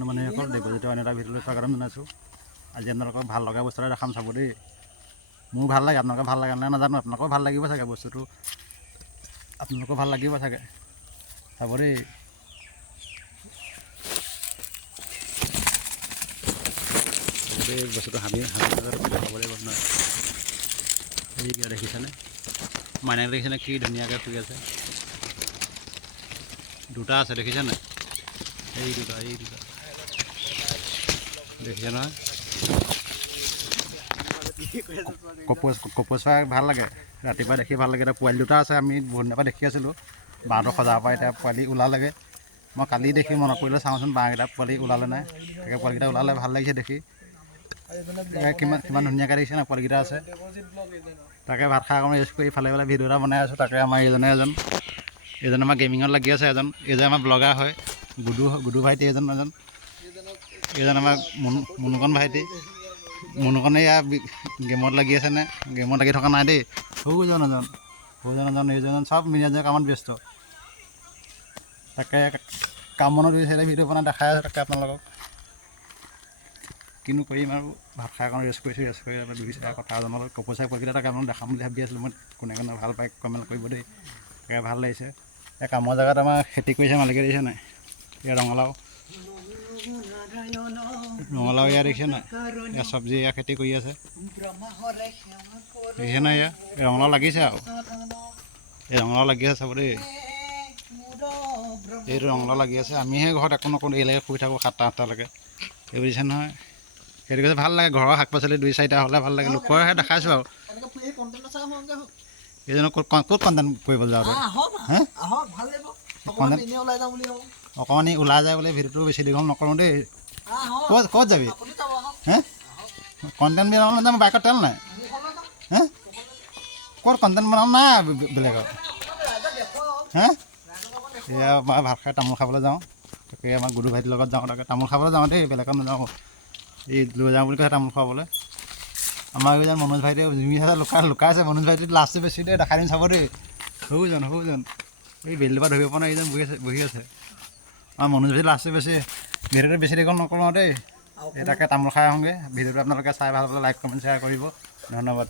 মানুহসকল দেৱজিত অন্য এটা ভিডিঅ'লৈ স্বাগতম জনাইছোঁ। আজি আপোনালোকক ভাল লগা বস্তু এটা দেখাম, চাব দেই। মোৰ ভাল লাগে, আপোনালোকে ভাল লাগে নে নাজানো, আপোনালোকেও ভাল লাগিব চাগে। বস্তুটো আপোনালোকেও ভাল লাগিব চাগে, চাব দেই। বস্তুটো হাবি দেখাব লাগিব আপোনাৰ। এই কিয় দেখিছেনে, মাইনাক দেখিছেনে কি ধুনীয়াকৈ শুই আছে। দুটা আছে দেখিছেনে, এই দুটা দেখিছে নহয়। কপৌ চৰাই ভাল লাগে, ৰাতিপুৱা দেখি ভাল লাগে। এতিয়া পোৱালি দুটা আছে, আমি বহুত দিনৰ পৰা দেখি আছিলোঁ। বাঁহটো সজাৰ পৰা এতিয়া পোৱালি ওলালেগৈ। মই কালি দেখি মনত পৰিলে, চাওঁচোন বাঁহকেইটা পোৱালি ওলালে নাই। তাকে পোৱালিকেইটা ওলালে ভাল লাগিছে দেখি। কিমান ধুনীয়াকৈ দেখিছে না পোৱালিকেইটা আছে। তাকে ভাত খাই অকণমান ৰেষ্ট কৰি ইফালে ভিডিঅ' এটা বনাই আছোঁ। তাকে আমাৰ এইজনে আমাৰ গেমিঙত লাগি আছে। এইজন আমাৰ ব্লগাৰ হয়, গুডু ভাইটি। এইজন আমাৰ মুনুকণ ভাইটি। মুনুকণে ইয়াৰ গেমত লাগি আছে নে, গেমত লাগি থকা নাই দেই। সৰুজন এইজন চব নিজৰ কামত ব্যস্ত। তাকে কাম বনত বিচাৰিলে ভিডিঅ' বনাই দেখাই আছে। তাকে আপোনালোকক কিনো কৰিম আৰু, ভাত খাই অকণ ৰেষ্ট কৰি কথা এজনৰ লগত কপৌ চৰাই পোৱালিকেইটা তাকে আপোনাক দেখাম বুলি ভাবি আছিলোঁ মই। কোনে ভাল পায় কমেণ্ট কৰিব দেই। তাকে ভাল লাগিছে। এই কামৰ জেগাত আমাৰ খেতি কৰিছে মালিকে, দেখিছে নাই। এয়া ৰঙালাও ইয়াৰ দেখিছে নাই। এয়া চব্জি এয়া খেতি কৰি আছে, দেখিছে নাই। এয়া ৰঙালাও লাগিছে আৰু এই ৰঙালাও লাগি আছে চাব দেই। এইটো ৰঙালাও লাগি আছে। আমিহে ঘৰত একো নকৰোঁ, এইলৈকে শুই থাকোঁ 7টা 8টালৈকে। এই বুজিছে নহয়। সেইটো কৈছে ভাল লাগে, ঘৰৰ শাক পাচলি 2-4টা হ'লে ভাল লাগে। লোকৰহে দেখাইছোঁ আৰু। এইজনক ক'ত কণ্টেণ্ট কৰিবলৈ যাওঁ অকণমানি ওলাই যায় বোলে। ভিডিঅ'টো বেছি দীঘল নকৰোঁ দেই। ক'ত যাবি কণ্টেণ্ট বনাবলৈ যাম, বাইকত তেল নাই। ক'ত কণ্টেণ্ট বনাম নাই বেলেগত। এয়া মই ভাত খাই তামোল খাবলৈ যাওঁ। তাকে আমাৰ গুডু ভাইটিৰ লগত যাওঁ। তাকে তামোল খাবলৈ যাওঁ দেই, বেলেগত নাযাওঁ। এই লৈ যাওঁ বুলি কৈছে তামোল খুৱাবলৈ। আমাৰ এইজন মনোজ ভাইটিয়ে লুকাইছে। মনোজ ভাইটি লাষ্টটো বেছি দেই, দেখাই দিম চাব দেই। সৰুজন এই বেলিৰ পৰা ধৰিব পৰা নাই, এইজন বহি আছে। আমাৰ মনোজ ভাইটি লাষ্টটো বেছি। ভিডিঅ'টো বেছি দীঘল নকৰোঁ দেই। এই তাকে তামোল খাই আহোঁগৈ। ভিডিঅ'টো আপোনালোকে চাই ভাল পালে লাইক কমেণ্ট শ্বেয়াৰ কৰিব। ধন্যবাদ।